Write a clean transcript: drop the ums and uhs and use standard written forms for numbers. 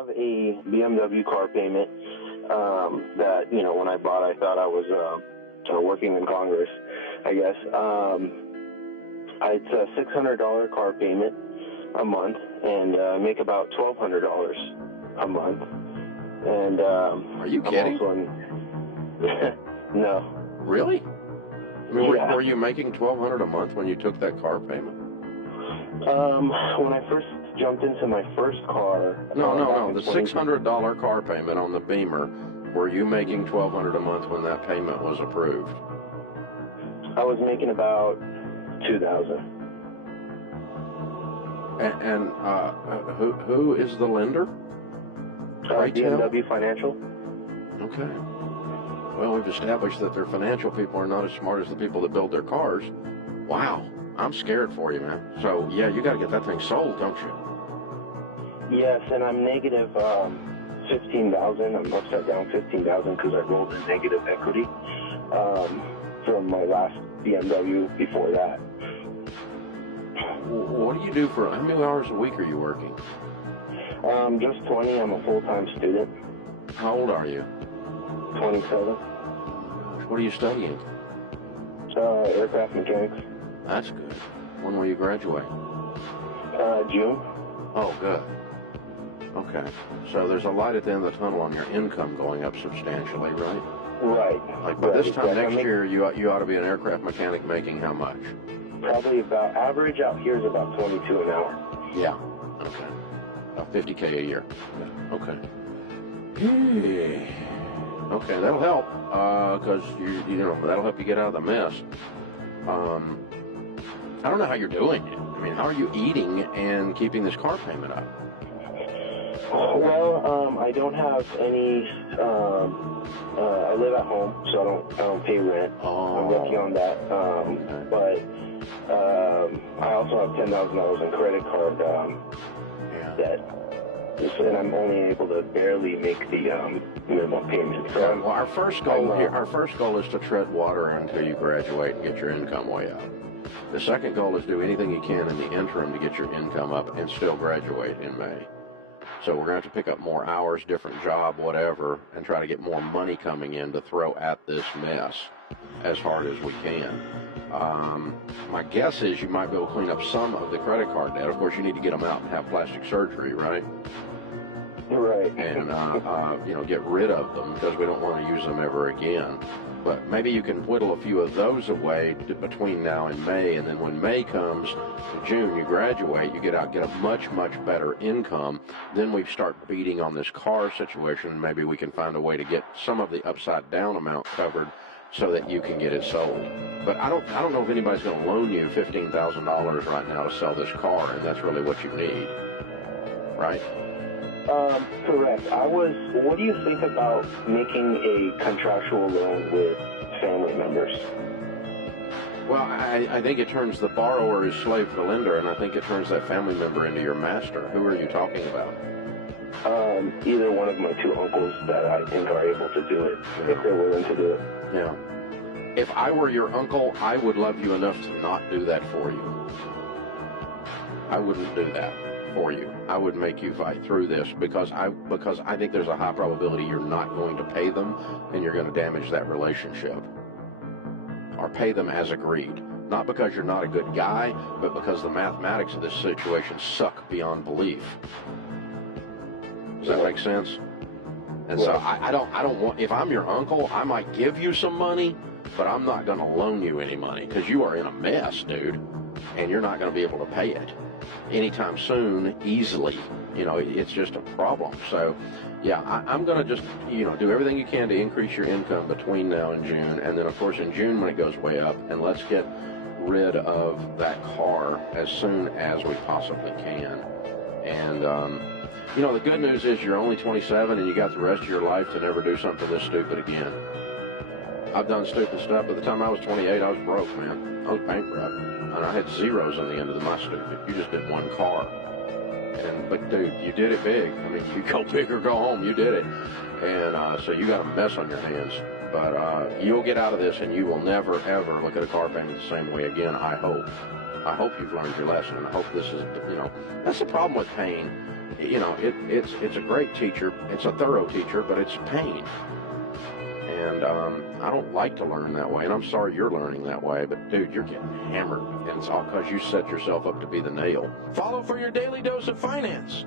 have a BMW car payment that, you know, when I bought, I thought I was working in Congress, I guess. It's a $600 car payment a month, and make about $1,200 a month. And are you kidding? No. Really? I mean, Yeah. were you making $1,200 a month when you took that car payment? When I first jumped into my first car. No. The $600 car payment on the Beamer. Were you making $1,200 a month when that payment was approved? I was making about $2,000. And who is the lender? BMW Financial. Okay. Well, we've established that their financial people are not as smart as the people that build their cars. Wow. I'm scared for you, man. So, yeah, you got to get that thing sold, don't you? Yes, and I'm negative 15,000. I'm upside down 15,000 because I rolled in negative equity from my last BMW before that. What do you do for, how many hours a week are you working? Just 20. I'm a full-time student. How old are you? 27. What are you studying? Aircraft mechanics. That's good. When will you graduate? June. Oh, good. Okay. So there's a light at the end of the tunnel on your income going up substantially, right? Right. Like by this time next year, you ought to be an aircraft mechanic making how much? Probably about, average out here is about 22 an hour. Yeah. Okay. About $50K a year. Yeah. Okay. Okay, that'll help, because you know that'll help you get out of the mess. I don't know how you're doing it. I mean, how are you eating and keeping this car payment up? Well, I don't have any. I live at home, so I don't pay rent. Oh. I'm lucky on that. But I also have $10,000 in credit card debt. And I'm only able to barely make the minimum payment. So well, our first goal is to tread water until you graduate and get your income way up. The second goal is do anything you can in the interim to get your income up and still graduate in May. So we're going to have to pick up more hours, different job, whatever, and try to get more money coming in to throw at this mess as hard as we can. My guess is you might be able to clean up some of the credit card debt. Of course, you need to get them out and have plastic surgery, right? Right. And, you know, get rid of them because we don't want to use them ever again. But maybe you can whittle a few of those away between now and May, and then when May comes, June, you graduate, you get out, get a much, much better income. Then we start beating on this car situation. Maybe we can find a way to get some of the upside down amount covered so that you can get it sold. But I don't know if anybody's going to loan you $15,000 right now to sell this car, and that's really what you need, right? Correct. What do you think about making a contractual loan with family members? Well, I think it turns the borrower as slave to the lender, and I think it turns that family member into your master. Who are you talking about? Either one of my two uncles that I think are able to do it, if they're willing to do it. Yeah. If I were your uncle, I would love you enough to not do that for you. I wouldn't do that for you. I would make you fight through this because I think there's a high probability you're not going to pay them and you're going to damage that relationship. Or pay them as agreed. Not because you're not a good guy, but because the mathematics of this situation suck beyond belief. Does that make sense? And so I don't want, if I'm your uncle, I might give you some money, but I'm not going to loan you any money because you are in a mess, dude, and you're not going to be able to pay it anytime soon easily. You know, it's just a problem. So, yeah, I'm going to just, you know, do everything you can to increase your income between now and June. And then, of course, in June when it goes way up, and let's get rid of that car as soon as we possibly can. And, you know, the good news is you're only 27 and you got the rest of your life to never do something this stupid again. I've done stupid stuff. By the time I was 28, I was broke, man. I was bankrupt. And I had zeros on the end of my stupid. You just did one car. But dude, you did it big. I mean, you go big or go home. You did it. And so you got a mess on your hands. But you'll get out of this and you will never, ever look at a car payment the same way again, I hope. I hope you've learned your lesson. And I hope this is, you know, that's the problem with pain you know, it's a great teacher. It's a thorough teacher, but it's pain. And I don't like to learn that way, and I'm sorry you're learning that way, but dude, you're getting hammered, and it's all because you set yourself up to be the nail. Follow for your daily dose of finance.